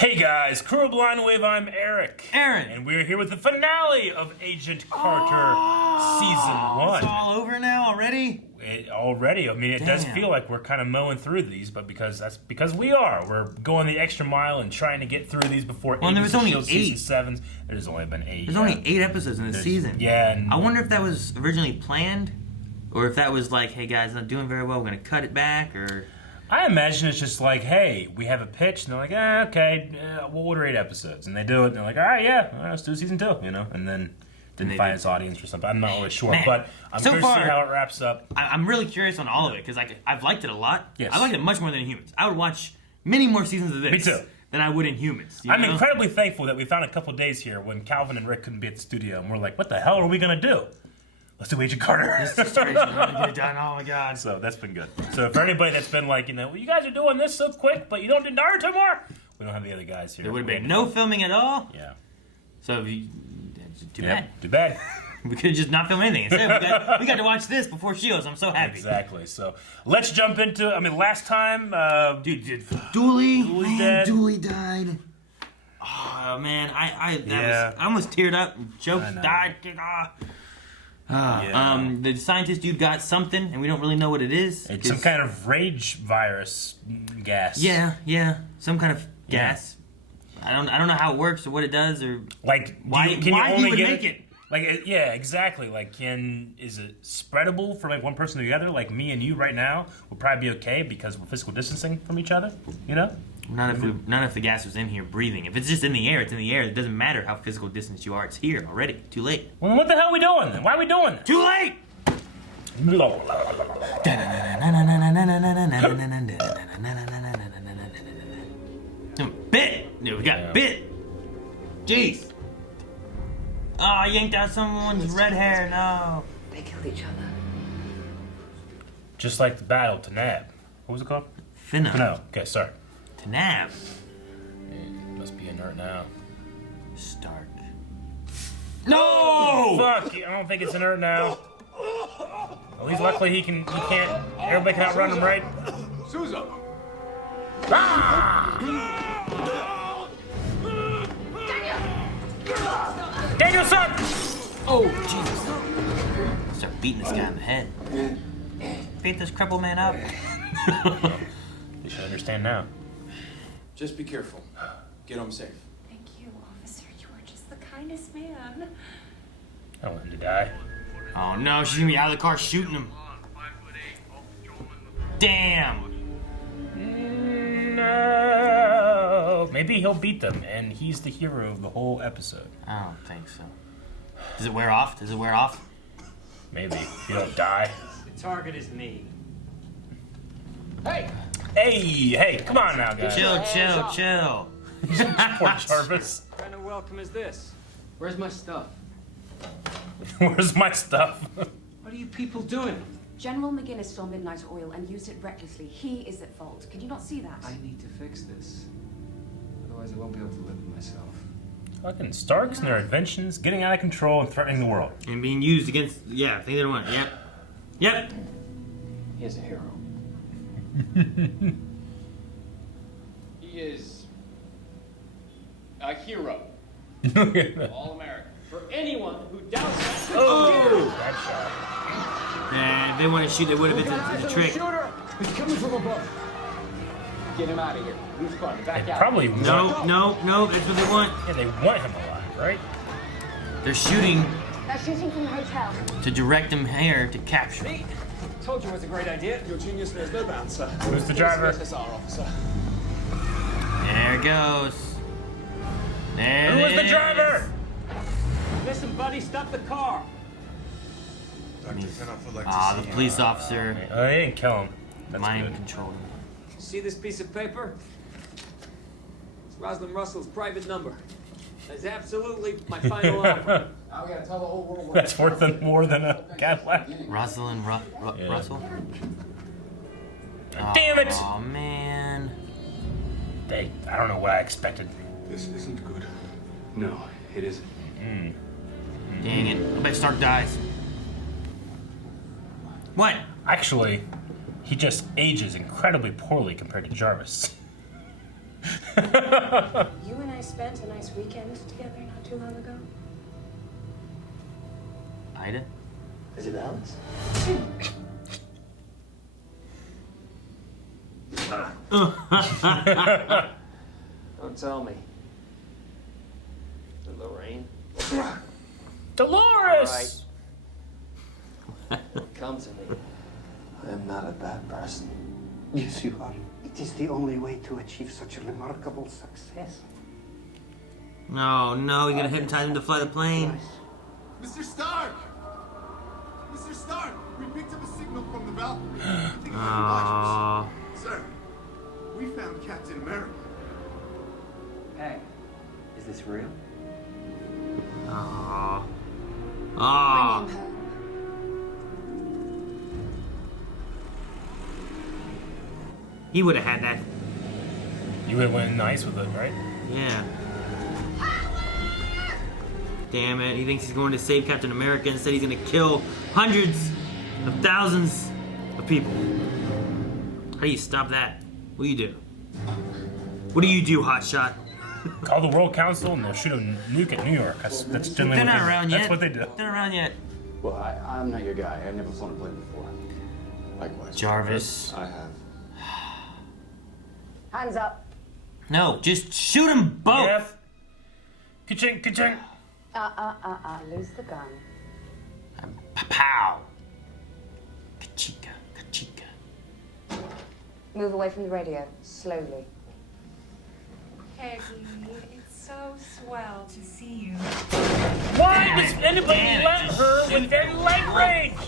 Hey guys, Crew of Blind Wave, I'm Eric. Aaron. And we're here with the finale of Agent Carter Season 1. It's all over now already? Already. I mean, it does feel like we're kind of mowing through these, but that's because we are. We're going the extra mile and trying to get through these before there was only 8. Season 7. There's only been 8. There's only 8 episodes in this season. Yeah. And I wonder if that was originally planned, or if that was like, hey guys, not doing very well, we're going to cut it back, or... I imagine it's just like, hey, we have a pitch, and they're like, okay, we'll order 8 episodes. And they do it, and they're like, all right, yeah, let's do season 2, you know? And then didn't find its audience or something. I'm not really sure, but I'm curious to see how it wraps up. I'm really curious on all of it, because I've liked it a lot. Yes. I liked it much more than Humans. I would watch many more seasons of this. Me too. Than I would in Humans. I'm incredibly thankful that we found a couple days here when Calvin and Rick couldn't be at the studio, and we're like, what the hell are we going to do? Let's do Agent Carter. Let's get it done. Oh my god. So that's been good. So for anybody that's been like, well, you guys are doing this so quick, but you don't do Naruto more. We don't have the other guys here. There would have been no filming at all. Yeah. So too bad. Too bad. We could have just not filmed anything. Instead, we got to watch this before Shields. I'm so happy. Exactly. So let's jump into. I mean, last time, dude, Dooley died. Oh man, I almost teared up. Joke died. The scientist dude got something, and we don't really know what it is. It's some kind of rage virus gas. Yeah, some kind of gas. I don't know how it works or what it does or like why he would make it. Like yeah, exactly. Like is it spreadable for like one person to the other? Like me and you right now would probably be okay because we're physical distancing from each other. You know. Not if the gas was in here breathing. If it's just in the air, it's in the air. It doesn't matter how physical distance you are. It's here already. Too late. Well, what the hell are we doing then? Why are we doing this? Too late! Bit! Yeah, we got bit! Jeez! Oh, I yanked out someone's red hair. No. They killed each other. Just like the battle to Nab. What was it called? Finna. No. Okay, sorry. Tanab. It must be inert now. Stark. No! Oh, fuck! I don't think it's inert now. At least luckily he can't. Everybody can outrun him, right? Sousa. Ah! Daniel, son! Oh, Jesus. Start beating this guy in the head. Beat this crippled man up. You should understand now. Just be careful. Get home safe. Thank you, officer. You are just the kindest man. I don't want him to die. Oh no, she's gonna be out of the car shooting him. Damn. No. Maybe he'll beat them, and he's the hero of the whole episode. I don't think so. Does it wear off? Does it wear off? Maybe. If you don't die. The target is me. Hey! Hey, come on now, guys. Chill. Poor Jarvis. What kind of welcome is this? Where's my stuff? Where's my stuff? What are you people doing? General McGinnis stole Midnight Oil and used it recklessly. He is at fault. Can you not see that? I need to fix this. Otherwise I won't be able to live with myself. Fucking Starks and their inventions getting out of control and threatening the world. And being used against, I think they don't want it. Yep. He is a hero. He is a hero. All American. For anyone who doubts that. Oh! That shot. And if they want to shoot, they would have been the trick. Shooter! He's coming from above. Get him out of here. Who's fun? Back out. Probably No, that's what they want. Yeah, they want him alive, right? They're shooting They're shooting from the hotel. to direct him here to capture him. Told you it was a great idea. Your genius knows no bounds, sir. Who's the driver? SSR officer. There it goes. There Who it was the is. driver? Listen, buddy, stop the car. The police officer Oh, they didn't kill him. That's mind good. controlled him. See this piece of paper? It's Rosalind Russell's private number. That's absolutely my final offer. Now we gotta tell the whole world. That's worth more than a Cadillac. Rosalind Russell? Damn it! Oh man. I don't know what I expected. This isn't good. No, it isn't. Dang it. I bet Stark dies. What? Actually, he just ages incredibly poorly compared to Jarvis. You and I spent a nice weekend together not too long ago. Ida? Is it Alice? Don't tell me. The Lorraine? Dolores! Come to me. I am not a bad person. Yes, you are. It is the only way to achieve such a remarkable success. No, no, you're gonna hypnotize him to fly the plane. Mr. Stark! Mr. Stark! We picked up a signal from the Valkyrie. I think it might be Rogers. Sir, we found Captain America. Hey, is this real? Aww. Bring Aww. him home. He would have had that. You would have went nice with it, right? Yeah. Damn it, he thinks he's going to save Captain America. Instead, he's going to kill hundreds of thousands of people. How do you stop that? What do you do? What do you do, Hotshot? Call the World Council and they'll shoot a nuke at New York. That's generally They're what not they, around yet. That's what they do. They're not around yet. Well, I'm not your guy. I've never flown a plane before. Likewise. Jarvis. I have. Hands up. No, just shoot them both. Yep. Ka-ching, ka-ching. Lose the gun. Pow. Kachika, kachika. Move away from the radio, slowly. Peggy, it's so swell to see you. Why does anybody Damn it, let just her shoot with their light range?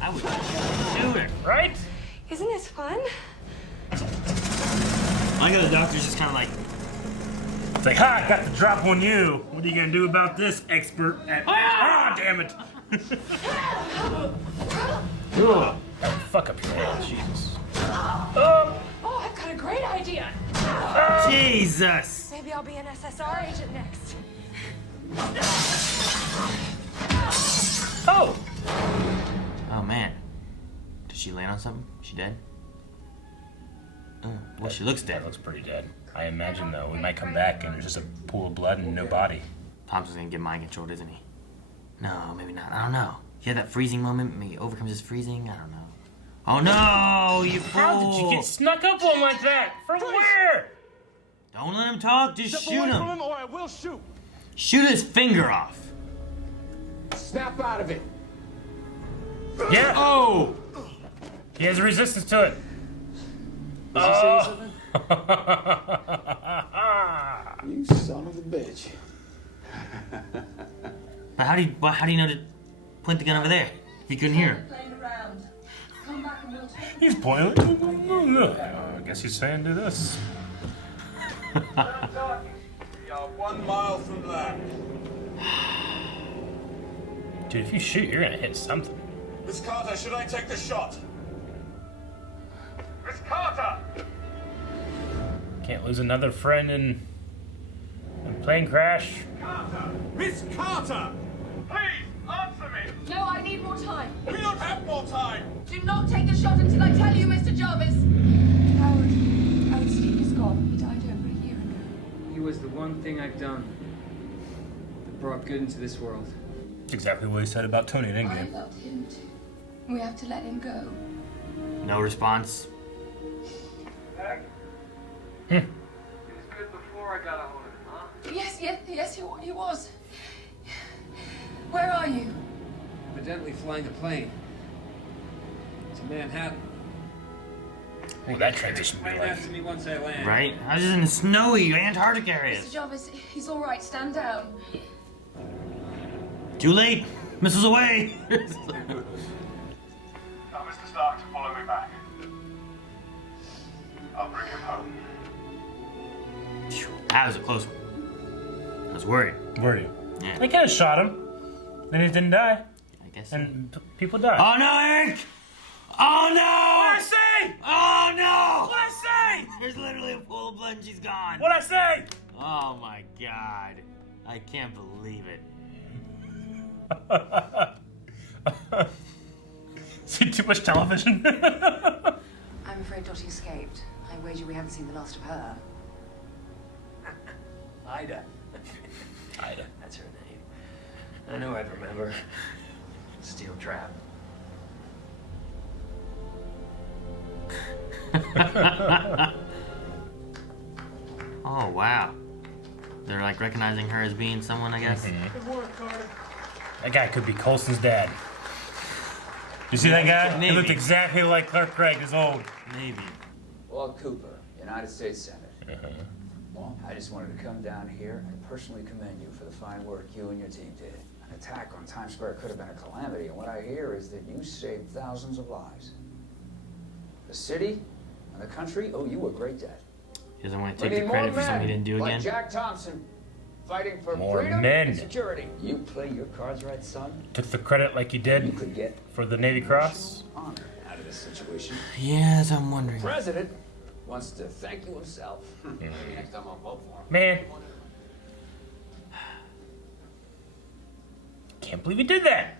I would shoot her. Right? Isn't it fun? I got the doctor's just kind of like, It's like, ha, I got the drop on you. What are you gonna do about this, expert at... Ah, damn it. Ugh. Fuck up your head, Jesus. Oh, I've got a great idea. Jesus. Maybe I'll be an SSR agent next. Oh! Oh man. Did she land on something? She dead? Oh, well, she looks dead. That looks pretty dead. I imagine, though, we might come back and there's just a pool of blood and no body. Thompson's gonna get mind controlled, isn't he? No, maybe not. I don't know. He had that freezing moment. Maybe he overcomes his freezing. I don't know. Oh no, you fool! How did you get snuck up on like that? From where? Don't let him talk. Just shoot him. or I will shoot. Shoot his finger off. Snap out of it. Yeah. Oh! He has a resistance to it. Did you say something? You son of a bitch. But how do you know to point the gun over there? If you couldn't hear him. He's pointing. I guess he's saying do this. We are 1 mile from land. Dude, if you shoot, you're gonna hit something. Miss Carter, should I take the shot? Miss Carter! Can't lose another friend in a plane crash. Carter! Miss Carter! Please, answer me! No, I need more time. We don't have more time! Do not take the shot until I tell you, Mr. Jarvis. Howard Steve is gone. He died over a year ago. He was the one thing I've done that brought good into this world. That's exactly what he said about Tony at I Endgame. loved him too. We have to let him go. No response. He was good before I got a hold of him, huh? Yes, he was. Where are you? Evidently flying a plane to Manhattan. Oh, that transition would be Right like... after me once I land. Right? I was just in snowy Antarctic areas. Mr. Jarvis, he's all right. Stand down. Too late. Missiles away. Now, Mr. Stark, follow me back. I'll bring him home. That was a close one. I was worried. Were you? Yeah. They could have shot him. Then he didn't die. I guess so. And people died. Oh no, Eric! Oh no! What'd I say? Oh no! What'd I say? There's literally a pool of blood and she's gone. What'd I say? Oh my god. I can't believe it. See too much television? I'm afraid Dottie escaped. I wager we haven't seen the last of her. Ida. Ida. That's her name. I know I'd remember. Steel trap. Oh, wow. They're like recognizing her as being someone, I guess. Mm-hmm. Good work, Carter. That guy could be Coulson's dad. You see that guy? Maybe. He looked exactly like Clark Gregg, is old. Maybe. Walt Cooper, United States Senate. Well, I just wanted to come down here and personally commend you for the fine work you and your team did. An attack on Times Square could have been a calamity, and what I hear is that you saved thousands of lives. The city and the country owe you a great debt. He doesn't want to We take the need credit more for something he men didn't do like again. Jack Thompson, fighting for More freedom men. and security. You play your cards right, son. Took the credit like you You did could get for the Navy Cross. honor out of this situation. Yes, I'm wondering. The president wants to thank you himself. Maybe next time I'll vote for him. Man. Can't believe he did that.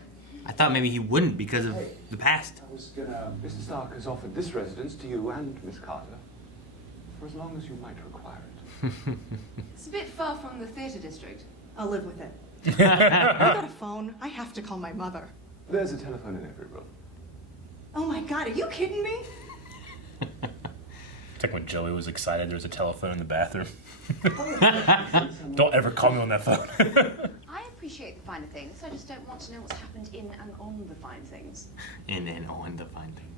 I thought maybe he wouldn't because of the past. I was gonna. Mr. Stark has offered this residence to you and Miss Carter for as long as you might require it. It's a bit far from the theatre district. I'll live with it. You got a phone? I have to call my mother. There's a telephone in every room. Oh my God, are you kidding me? It's like when Joey was excited there was a telephone in the bathroom. Don't ever call me on that phone. I appreciate the finer things. I just don't want to know what's happened in and on the fine things. And then on the fine thing.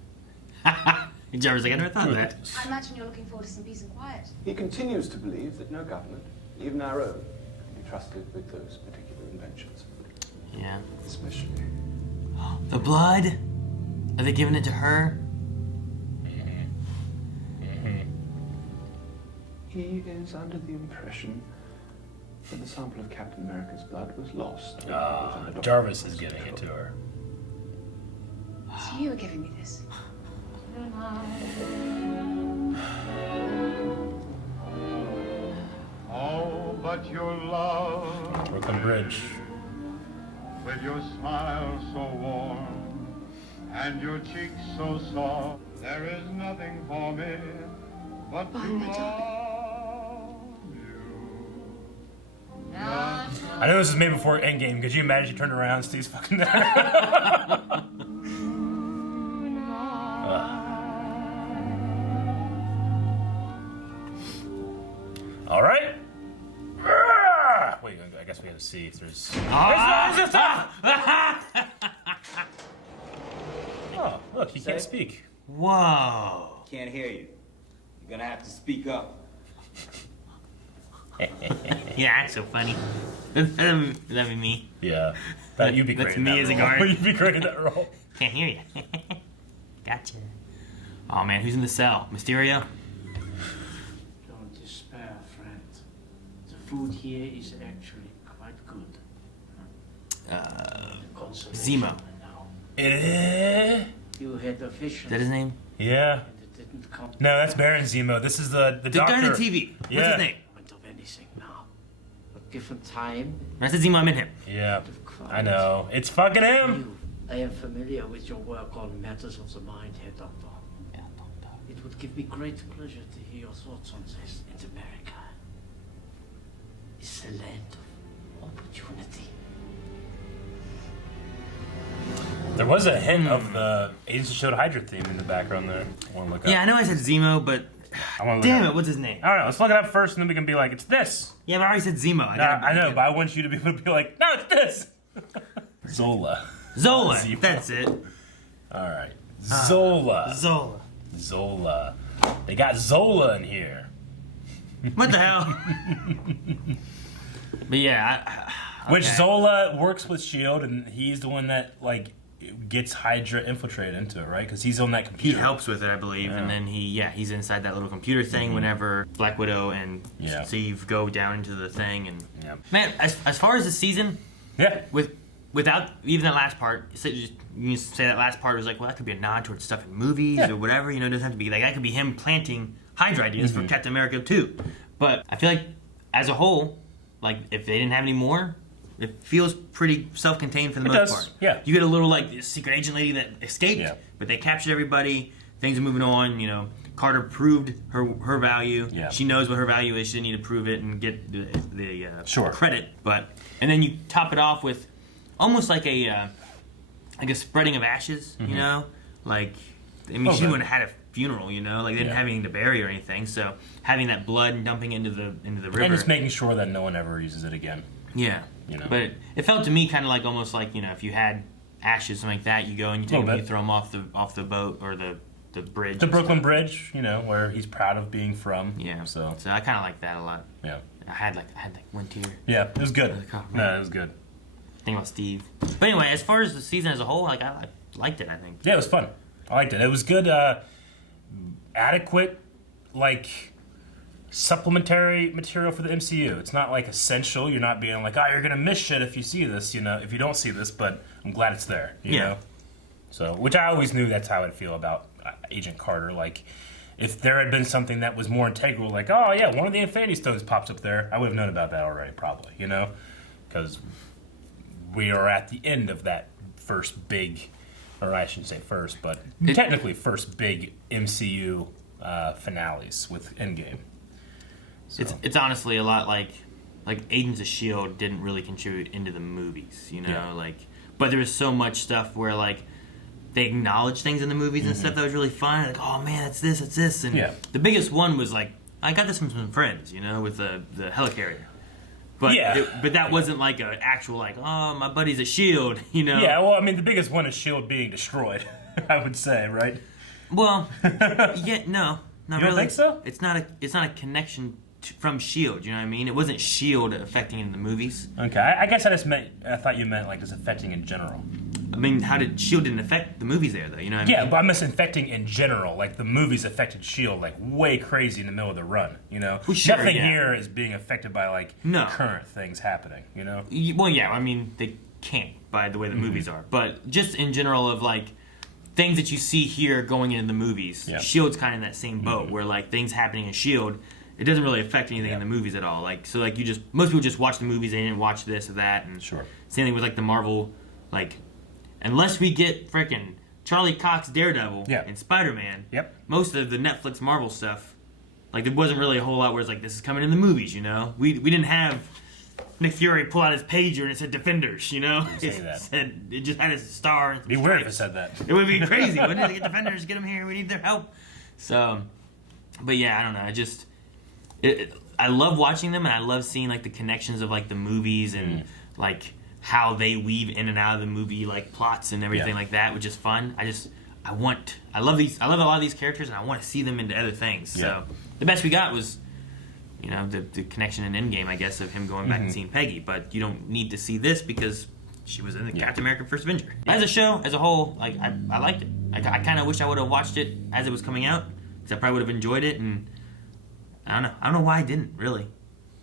Jarvis like, I never thought of that. I imagine you're looking forward to some peace and quiet. He continues to believe that no government, even our own, can be trusted with those particular inventions. Yeah. Especially. The blood? Are they giving it to her? He is under the impression that the sample of Captain America's blood was lost. Jarvis is giving it to her. So you were giving me this. Oh, but your love, Brooklyn Bridge. with your smile so warm and your cheeks so soft, there is nothing for me but to love you. I know this is made before Endgame. Could you imagine she turned around and Steve's fucking there? All right. Wait, I guess we gotta see if there's. Oh, look, he can't speak. Whoa. Can't hear you. You're gonna have to speak up. Yeah, that's so funny. That'd be me. Yeah, that you'd be great. That's in me that as a role. guard. You'd be great in that role. Can't hear you. Gotcha. Oh man, who's in the cell? Mysterio? Don't despair, friend. The food here is actually quite good. Zemo. You had a vision. Is that his name? Yeah. And it didn't come. No, that's Baron Zemo. This is the The doctor. guy on the TV. What's Yeah. his name? Moment of anything now. But given time, When I said Zemo, I meant him. Yeah, I know. It's fucking him. I am familiar with your work on matters of the mind, Herr Doctor. Yeah, Doctor. It would give me great pleasure to hear your thoughts on this. And America is the land of opportunity. There was a hint of the Agents of S.H.I.E.L.D. Hydra theme in the background there. I want to look up. Yeah, I know I said Zemo, but I want to look damn up. it, what's his name? I don't know. Let's look it up first, and then we can be like, it's this. Yeah, but I already said Zemo. I know, but I want you to be able to be like, no, it's this. Zola. Zola. Zemo. That's it. All right. Zola. Zola. Zola. They got Zola in here. What the hell? But yeah, Which okay. Zola works with S.H.I.E.L.D., and he's the one that, like, gets Hydra infiltrated into it, right? Because he's on that He computer. helps with it, I believe, Yeah. and then he's inside that little computer thing whenever Black Widow and Yeah. Steve go down into the thing, and Yeah. man, as far as the season, Yeah. without even that last part, you say that last part was like, well, that could be a nod towards stuff in movies or whatever, you know, it doesn't have to be like that could be him planting Hydra ideas for Captain America too. But I feel like as a whole, like if they didn't have any more, it feels pretty self-contained for the most does, part. yeah. You get a little like secret agent lady that escaped, Yeah. but they captured everybody. Things are moving on. You know, Carter proved her value. Yeah. She knows what her value is. She didn't need to prove it and get the Sure. credit. And then you top it off with almost like a spreading of ashes. You know, like she wouldn't have had a funeral. You know, like they didn't have anything to bury or anything. So having that blood and dumping into the river, and just making sure that no one ever uses it again. Yeah. You know. But it felt to me kind of like almost like, you know, if you had ashes, something like that, you go and you take them and you throw them off the boat or the bridge. The Brooklyn Bridge, you know, where he's proud of being from. Yeah. So I kind of like that a lot. Yeah. I had like one tear. Yeah, it was good. Oh, No, it was good. Think about Steve. But anyway, as far as the season as a whole, like I liked it. I think. Yeah, it was fun. I liked it. It was good. Adequate, like supplementary material for the MCU. It's not like essential. You're not being like, oh, you're gonna miss shit if you see this. You know, if you don't see this. But I'm glad it's there. You know. So, which I always knew that's how I'd feel about Agent Carter. Like, if there had been something that was more integral, like, oh yeah, one of the Infinity Stones pops up there, I would have known about that already, probably. You know, because we are at the end of that first big, or I shouldn't say first, but technically first big MCU finales with Endgame. So. It's honestly a lot like Agents of S.H.I.E.L.D. didn't really contribute into the movies, you know, but there was so much stuff where like they acknowledged things in the movies and stuff that was really fun. Like, oh man, it's this, and the biggest one was like, I got this from some friends, you know, with the helicarrier. But but that wasn't like an actual like, oh, my buddy's a S.H.I.E.L.D., you know. Yeah, well, I mean, the biggest one is S.H.I.E.L.D. being destroyed, I would say, right? Well, no, not you really. don't think so? It's not a connection from S.H.I.E.L.D., you know what I mean? It wasn't S.H.I.E.L.D. affecting in the movies. Okay, I guess I thought you meant like it's affecting in general. I mean, how did S.H.I.E.L.D. didn't affect the movies there, though, you know what I mean? Yeah, but I'm just infecting in general. Like, the movies affected S.H.I.E.L.D. like way crazy in the middle of the run, you know? Well, sure, nothing here is being affected by, like, No. current things happening, you know? Well, yeah, I mean, they can't by the way the movies are. But just in general of, like, things that you see here going into the movies, S.H.I.E.L.D.'s kind of in that same boat where, like, things happening in S.H.I.E.L.D., it doesn't really affect anything in the movies at all. Like, so, like, most people just watch the movies, they didn't watch this or that. And sure. Same thing with, like, the Marvel, like, unless we get frickin' Charlie Cox Daredevil and Spider-Man, most of the Netflix Marvel stuff, like, there wasn't really a whole lot where it's like, this is coming in the movies, you know? We didn't have Nick Fury pull out his pager and it said Defenders, you know? It just had his star. And It'd be weird if it said that. It would be crazy, wouldn't it? Get Defenders, get them here, we need their help. So, but yeah, I don't know, I love watching them, and I love seeing, like, the connections of, like, the movies and, like, how they weave in and out of the movie, like, plots and everything like that, which is fun. I love a lot of these characters, and I want to see them into other things. So the best we got was, you know, the connection in Endgame, I guess, of him going back and seeing Peggy. But you don't need to see this because she was in the Captain America First Avenger. As a show, as a whole, like, I liked it. I kind of wish I would have watched it as it was coming out, because I probably would have enjoyed it. And I don't know why I didn't, really.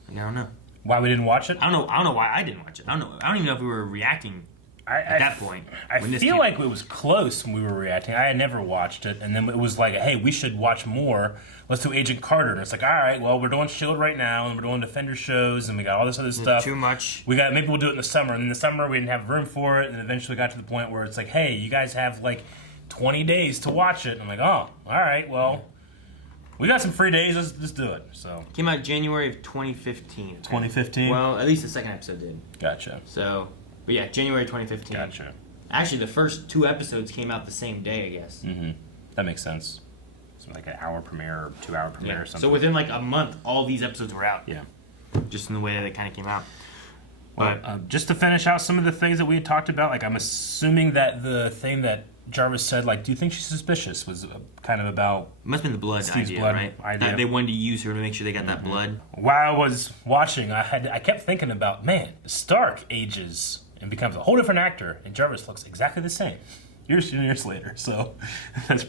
Like, I don't know. Why we didn't watch it? I don't know why I didn't watch it. I don't even know if we were reacting at that point. I feel like it was close when we were reacting. I had never watched it, and then it was like, hey, we should watch more. Let's do Agent Carter. And it's like, all right, well, we're doing S.H.I.E.L.D. right now, and we're doing Defender shows, and we got all this other stuff. Too much. Maybe we'll do it in the summer. And in the summer, we didn't have room for it, and eventually got to the point where it's like, hey, you guys have like 20 days to watch it. And I'm like, oh, all right, well, we got some free days. Let's do it. So came out January of 2015. 2015. Well, at least the second episode did. Gotcha. So, but yeah, January 2015. Gotcha. Actually, the first 2 episodes came out the same day, I guess. Mm-hmm. That makes sense. So like an hour premiere or 2-hour premiere or something. So within like a month, all these episodes were out. Yeah. Just in the way that they kind of came out. Well, just to finish out some of the things that we had talked about, like I'm assuming that the thing that Jarvis said, like, do you think she's suspicious, was kind of about... Must have been the blood Steve's idea, blood right? idea. They wanted to use her to make sure they got that blood. While I was watching, I kept thinking about, man, Stark ages and becomes a whole different actor, and Jarvis looks exactly the same years and years later. So that's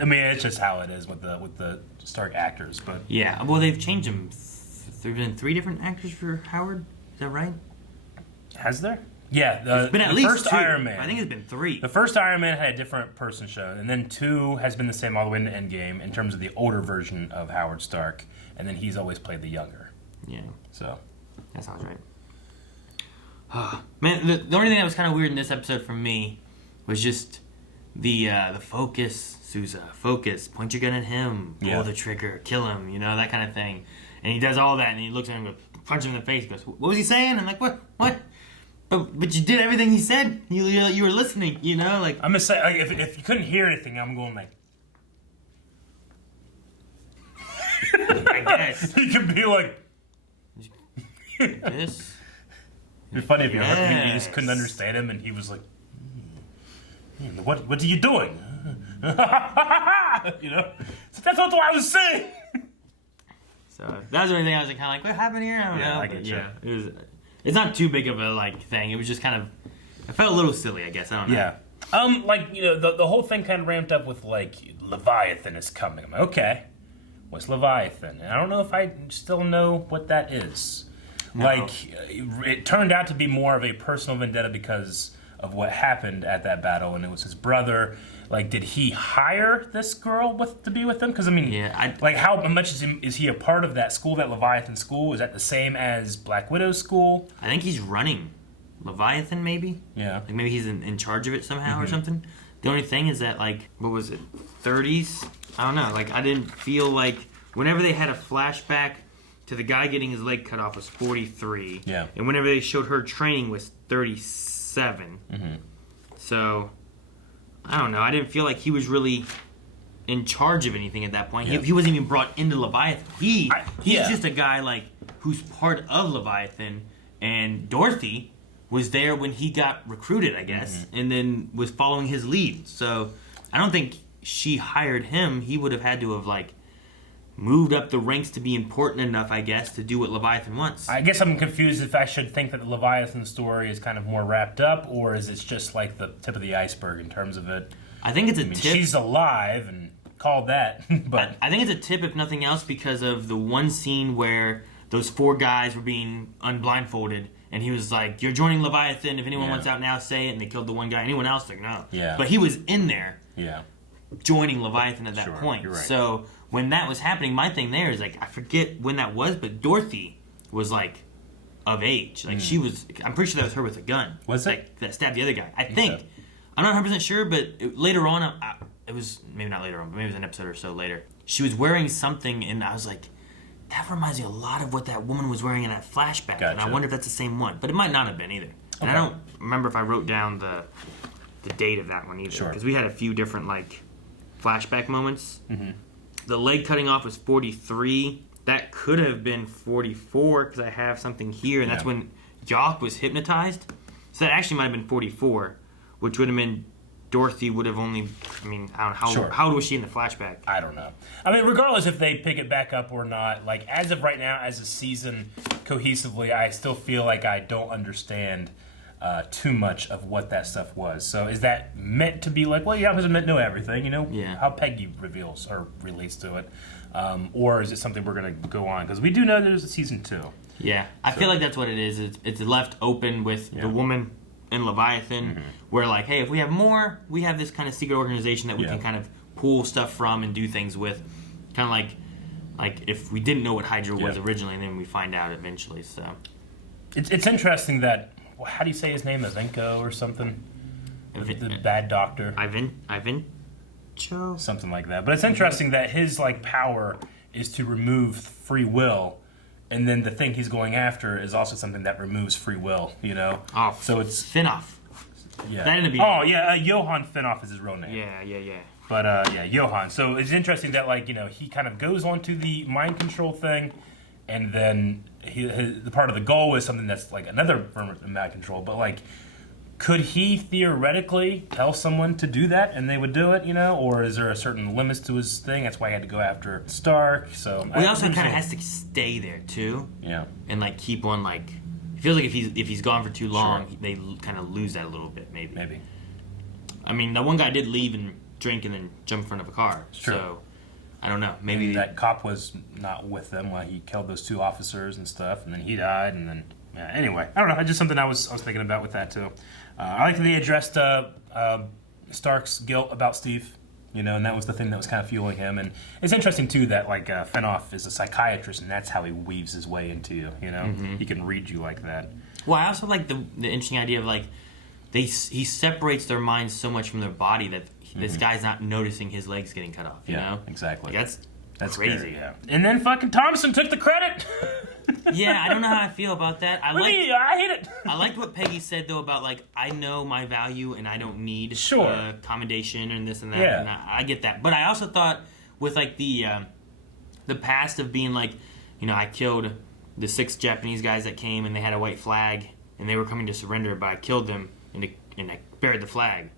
I mean, it's just how it is with the Stark actors. But yeah, well, they've changed them. There've been 3 different actors for Howard. Is that right? Has there? Yeah, it's been at the least first 2. Iron Man. I think it's been 3. The first Iron Man had a different person show, and then 2 has been the same all the way into Endgame in terms of the older version of Howard Stark, and then he's always played the younger. Yeah. So that sounds right. Man, the only thing that was kind of weird in this episode for me was just the focus Sousa, focus, point your gun at him, pull the trigger, kill him, you know, that kind of thing. And he does all that, and he looks at him and goes, punches him in the face, goes, what was he saying? I'm like, what? But you did everything he said. You were listening, you know? Like, I'm gonna say, like, if you couldn't hear anything, I'm going like... I guess. You could be like... This? It'd be funny if you just couldn't understand him, and he was like... What are you doing? You know? So that's not what I was saying! So that was the only thing I was kind of like, what happened here? I don't know. I get you. Yeah, it's not too big of a like thing. It was just kind of, I felt a little silly, I guess. I don't know. Yeah. Like, you know, the whole thing kind of ramped up with like Leviathan is coming. I'm like, okay, what's Leviathan? And I don't know if I still know what that is. No. Like, it turned out to be more of a personal vendetta because of what happened at that battle, and it was his brother. Like, did he hire this girl to be with him? Because, I mean, like, how much is he a part of that school, that Leviathan school? Is that the same as Black Widow's school? I think he's running Leviathan, maybe? Yeah. Like, maybe he's in charge of it somehow or something. The only thing is that, like, what was it, 30s? I don't know. Like, I didn't feel like whenever they had a flashback to the guy getting his leg cut off was 43. Yeah. And whenever they showed her training was 37. So... I don't know. I didn't feel like he was really in charge of anything at that point. He wasn't even brought into Leviathan. He's just a guy like who's part of Leviathan, and Dorothy was there when he got recruited, I guess, and then was following his lead. So I don't think she hired him. He would have had to have like moved up the ranks to be important enough, I guess, to do what Leviathan wants. I guess I'm confused if I should think that the Leviathan story is kind of more wrapped up, or is it just like the tip of the iceberg in terms of it? I think it's a tip. She's alive and called that, but... I think it's a tip, if nothing else, because of the one scene where those 4 guys were being unblindfolded, and he was like, you're joining Leviathan, if anyone wants out now, say it, and they killed the one guy. Anyone else, like, no. Yeah. But he was in there joining Leviathan at that Sure, point. you're right. So when that was happening, my thing there is, like, I forget when that was, but Dorothy was, like, of age. Like, she was, I'm pretty sure that was her with a gun. Was it? Like, that stabbed the other guy. I think. I'm not 100% sure, but later on, it was, maybe not later on, but maybe it was an episode or so later. She was wearing something, and I was like, that reminds me a lot of what that woman was wearing in that flashback. Gotcha. And I wonder if that's the same one. But it might not have been either. And I don't remember if I wrote down the date of that one either. Sure. Because we had a few different, like, flashback moments. The leg cutting off was 43. That could have been 44, because I have something here, and that's when Jock was hypnotized. So that actually might have been 44, which would have been Dorothy would have only, I mean, I don't know, how old was she in the flashback? I don't know. I mean, regardless if they pick it back up or not, like, as of right now, as a season, cohesively, I still feel like I don't understand too much of what that stuff was. So is that meant to be like, well, yeah, because meant to know everything, you know, how Peggy reveals or relates to it? Or is it something we're going to go on? Because we do know there's a season 2. Yeah, I feel like that's what it is. It's left open with the woman and Leviathan, where like, hey, if we have more, we have this kind of secret organization that we can kind of pull stuff from and do things with. Kind of like if we didn't know what Hydra was originally, and then we find out eventually. So it's interesting that, how do you say his name? Avenko or something? The bad doctor. Ivancho? Something like that. But it's interesting that his like power is to remove free will, and then the thing he's going after is also something that removes free will, you know? Oh, so it's Finoff. Yeah. That ended up being Johann Finoff is his real name. Yeah. But Johann. So it's interesting that, like, you know, he kind of goes onto the mind control thing, and then the part of the goal is something that's like another form of mind control. But like, could he theoretically tell someone to do that and they would do it, you know? Or is there a certain limits to his thing? That's why he had to go after Stark. So he also kind of has to stay there too. Yeah. And like keep on like, it feels like if he's gone for too long, they kind of lose that a little bit. Maybe. I mean, that one guy did leave and drink and then jump in front of a car. True. So I don't know. Maybe that cop was not with them while he killed those 2 officers and stuff, and then he died, and then anyway, I don't know. It's just something I was thinking about with that too. I like that they addressed Stark's guilt about Steve, you know, and that was the thing that was kind of fueling him. And it's interesting too that like Finoff is a psychiatrist, and that's how he weaves his way into you. You know, he can read you like that. Well, I also like the interesting idea of like he separates their minds so much from their body that this guy's not noticing his legs getting cut off. You know, exactly. Like, that's crazy. crazy. Yeah. And then fucking Thompson took the credit. Yeah, I don't know how I feel about that. I hate it. I liked what Peggy said though about like I know my value and I don't need commendation and this and that. Yeah. And I get that, but I also thought with like the past of being like, you know, I killed the 6 Japanese guys that came and they had a white flag and they were coming to surrender, but I killed them and I buried the flag.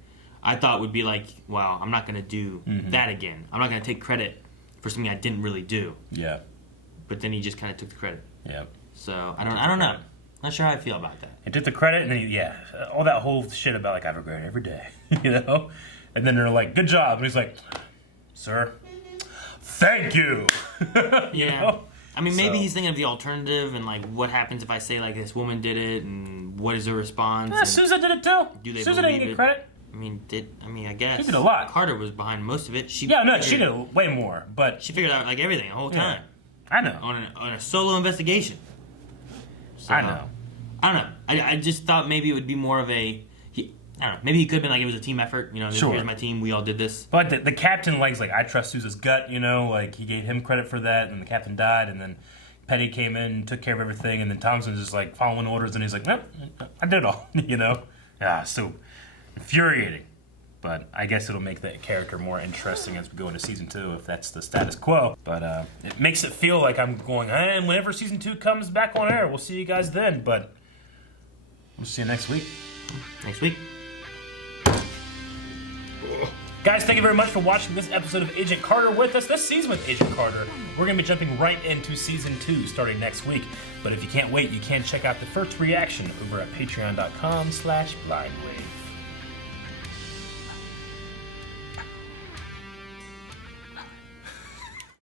I thought would be like, well, I'm not gonna do that again. I'm not gonna take credit for something I didn't really do. Yeah. But then he just kind of took the credit. Yeah. So I don't know. Not sure how I feel about that. He took the credit, and then all that whole shit about like I regret it every day, you know. And then they're like, "Good job," and he's like, "Sir, thank you." You know? I mean, maybe he's thinking of the alternative and like what happens if I say like this woman did it and what is the response? Yeah, Sousa did it too. Do they Sousa believe didn't get it? credit. I mean, I guess She did a lot. Carter was behind most of it. She did way more, but she figured out like everything the whole time. I know. On a solo investigation. So, I know. I don't know. I just thought maybe it would be more of I don't know. Maybe he could have been like it was a team effort. You know, here's my team. We all did this. But the captain like I trust Sousa's gut. You know, like he gave him credit for that, and the captain died, and then Petty came in and took care of everything, and then Thompson's just like following orders, and he's like, "Nope, I did it all." You know, so infuriating. But I guess it'll make that character more interesting as we go into season 2, if that's the status quo. But it makes it feel like I'm going, and whenever season 2 comes back on air, we'll see you guys then. But we'll see you next week. Next week. Guys, thank you very much for watching this episode of Agent Carter with us. This season with Agent Carter, we're going to be jumping right into season 2 starting next week. But if you can't wait, you can check out the first reaction over at patreon.com/blindwave.